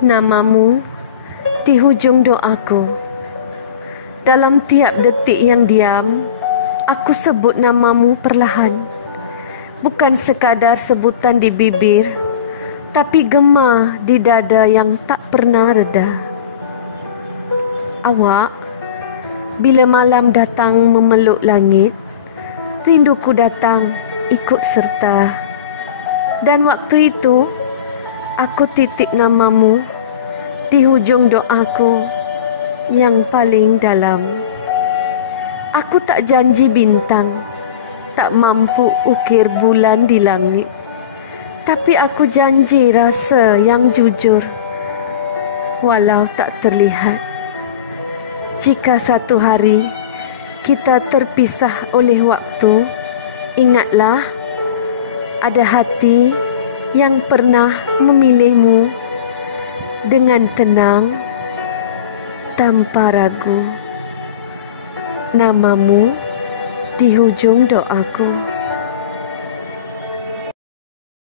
Namamu di hujung doaku. Dalam tiap detik yang diam, aku sebut namamu perlahan. Bukan sekadar sebutan di bibir, tapi gema di dada yang tak pernah reda. Awak, bila malam datang memeluk langit, rinduku datang ikut serta. Dan waktu itu, aku titip namamu di hujung doaku yang paling dalam. Aku tak janji bintang, tak mampu ukir bulan di langit, tapi aku janji rasa yang jujur, walau tak terlihat. Jika satu hari kita terpisah oleh waktu, ingatlah, ada hati yang pernah memilihmu dengan tenang, tanpa ragu. Namamu di hujung doaku.